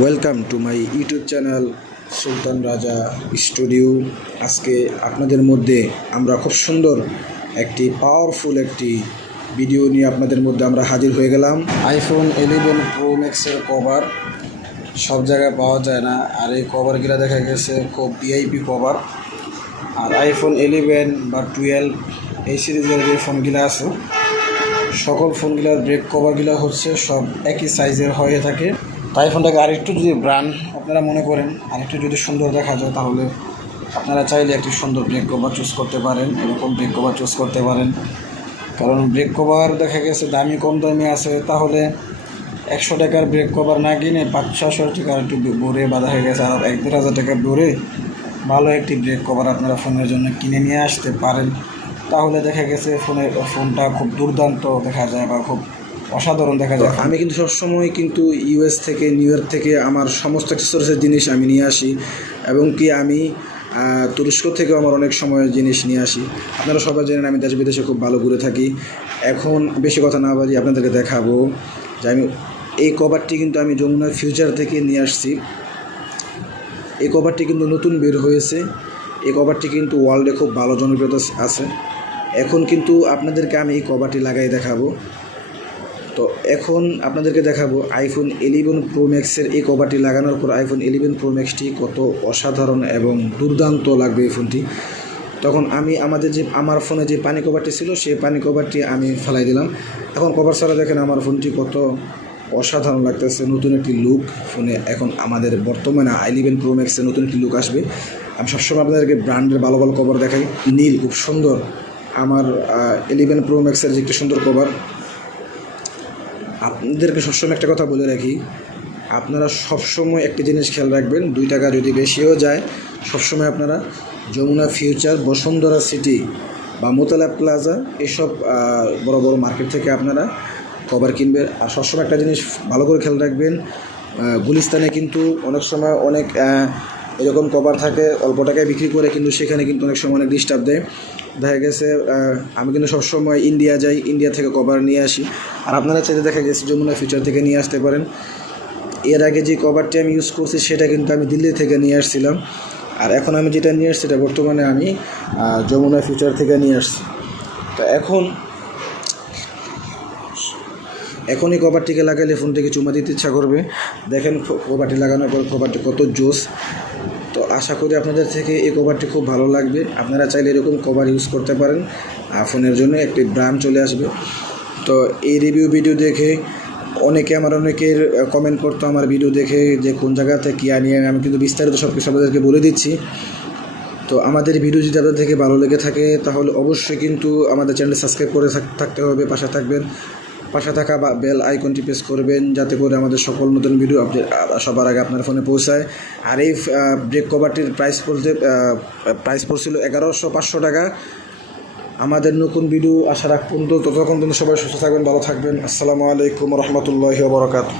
Welcome to my YouTube channel Sultan Raja studio. আজকে আপনাদের মধ্যে আমরা খুব সুন্দর একটি পাওয়ারফুল একটি ভিডিও নিয়ে আপনাদের মধ্যে আমরা হাজির হয়ে গেলাম। আইফোন 11 প্রো ম্যাক্সের কভার সব জায়গায় পাওয়া যায় না, আর এই কভারগুলো দেখা গেছে খুব ভিআইপি কভার। আর আইফোন 11 বা 12 এই সিরিজের যে ফোনগুলো আছে সকল ফোনগুলোর ব্রেক কভারগুলো হচ্ছে সব একই সাইজের হয়ে থাকে। তাই ফোনটাকে আরেকটু যদি ব্র্যান্ড আপনারা মনে করেন, আরেকটু যদি সুন্দর দেখা যায়, তাহলে আপনারা চাইলে একটি সুন্দর ব্রেক কভার চুজ করতে পারেন। এরকম ব্রেক কভার চুজ করতে পারেন, কারণ ব্রেক কভার দেখা গেছে দামি কম দামি আছে, তাহলে 100 টাকার ব্রেক কভার না কিনে 500-600 টাকার একটু বোরে বাঁধা হয়ে গেছে, আর 1-1.5 টাকার বোরে ভালো একটি ব্রেক কভার আপনারা ফোনের জন্য কিনে নিয়ে আসতে পারেন। তাহলে দেখা গেছে ফোনটা খুব দুর্দান্ত দেখা যায় বা খুব অসাধারণ দেখা যায়। আমি কিন্তু সবসময় কিন্তু ইউএস থেকে, নিউ ইয়র্ক থেকে আমার সমস্ত অ্যাক্সেসরিজের জিনিস আমি নিয়ে আসি, এবং কি আমি তুরস্ক থেকেও আমার অনেক সময় জিনিস নিয়ে আসি। আপনারা সবাই জানেন আমি দেশ বিদেশে খুব ভালো ঘুরে থাকি। এখন বেশি কথা না বাড়ি আপনাদেরকে দেখাবো যে আমি এই কভারটি কিন্তু আমি যমুনা ফিউচার থেকে নিয়ে আসছি। এই কভারটি কিন্তু নতুন বের হয়েছে। এই কভারটি কিন্তু ওয়ার্ল্ডে খুব ভালো জনপ্রিয়তা আছে। এখন কিন্তু আপনাদেরকে আমি এই কভারটি লাগাই দেখাবো। তো এখন আপনাদেরকে দেখাবো আইফোন 11 প্রো ম্যাক্সের এই কভারটি লাগানোর পর আইফোন 11 প্রো ম্যাক্সটি কত অসাধারণ এবং দুর্দান্ত লাগবে এই ফোনটি। তখন আমি আমার ফোনে যে পানি কভারটি ছিল সেই পানি কভারটি আমি ফেলাই দিলাম। এখন কভার ছাড়া দেখেন আমার ফোনটি কত অসাধারণ লাগতেছে, নতুন একটি লুক ফোনে। এখন আমাদের বর্তমানে 11 প্রো ম্যাক্সের নতুন একটি লুক আসবে। আমি সবসময় আপনাদেরকে ব্র্যান্ডের ভালো ভালো কভার দেখাই। নীল খুব সুন্দর আমার 11 প্রো ম্যাক্সের যে একটি সুন্দর কভার। আপনাদেরকে সবসময় একটা কথা বলে রাখি, আপনারা সবসময় একটি জিনিস খেয়াল রাখবেন, 2 টাকা যদি বেশিও যায়, সবসময় আপনারা যমুনা ফিউচার, বসুন্ধরা সিটি বা মোতালা প্লাজা এসব বড় বড় মার্কেট থেকে আপনারা কভার কিনবেন। আর সবসময় একটা জিনিস ভালো করে খেয়াল রাখবেন, গুলিস্তানে কিন্তু অনেক সময় অনেক এরকম কভার থাকে অল্প টাকায় বিক্রি করে, কিন্তু সেখানে কিন্তু অনেক সময় অনেক ডিস্টার্ব দেয়। দেখা গেছে আমি কিন্তু সবসময় ইন্ডিয়া যাই, ইন্ডিয়া থেকে কভার নিয়ে আসি। আর আপনারা চাইলে দেখা গেছে যমুনা ফিউচার থেকে নিয়ে আসতে পারেন। এর আগে যে কভারটি আমি ইউজ করছি সেটা কিন্তু আমি দিল্লি থেকে নিয়ে আসছিলাম, আর এখন আমি যেটা নিয়ে আসছি সেটা বর্তমানে আমি যমুনা ফিউচার থেকে নিয়ে আসছি। তো এখন এই কভারটিকে লাগালে ফোনটিকে চুমা দিতে ইচ্ছা করবে। দেখেন কভারটি লাগানোর পর কভারটি কত জোস। তো আশা করি আপনাদের থেকে এই কভারটি খুব ভালো লাগবে। আপনারা চাইলে এরকম কভার ইউজ করতে পারেন, ফোনের জন্য একটি ব্র্যান্ড চলে আসবে। তো এই রিভিউ ভিডিও দেখে অনেকের কমেন্ট করতো আমার ভিডিও দেখে যে কোন জায়গা থেকে কী আনিয়ে, আমি কিন্তু বিস্তারিত সব কিছু আপনাদেরকে বলে দিচ্ছি। তো আমাদের ভিডিও যদি আপনাদের থেকে ভালো লেগে থাকে তাহলে অবশ্যই কিন্তু আমাদের চ্যানেল সাবস্ক্রাইব করে থাকতে হবে, পাশে থাকা বা বেল আইকনটি প্রেস করবেন, যাতে করে আমাদের সকল নতুন ভিডিও আপডেট সবার আগে আপনার ফোনে পৌঁছায়। আর এই ব্রেক কভারটির প্রাইস পড়ছিল 11,500 টাকা। আমাদের নতুন ভিডিও আসার আগ পর্যন্ত ততক্ষণ সবাই সুস্থ থাকবেন, ভালো থাকবেন। আসসালামু আলাইকুম রহমতুল্লাহি ওয়া বারাকাতুহু।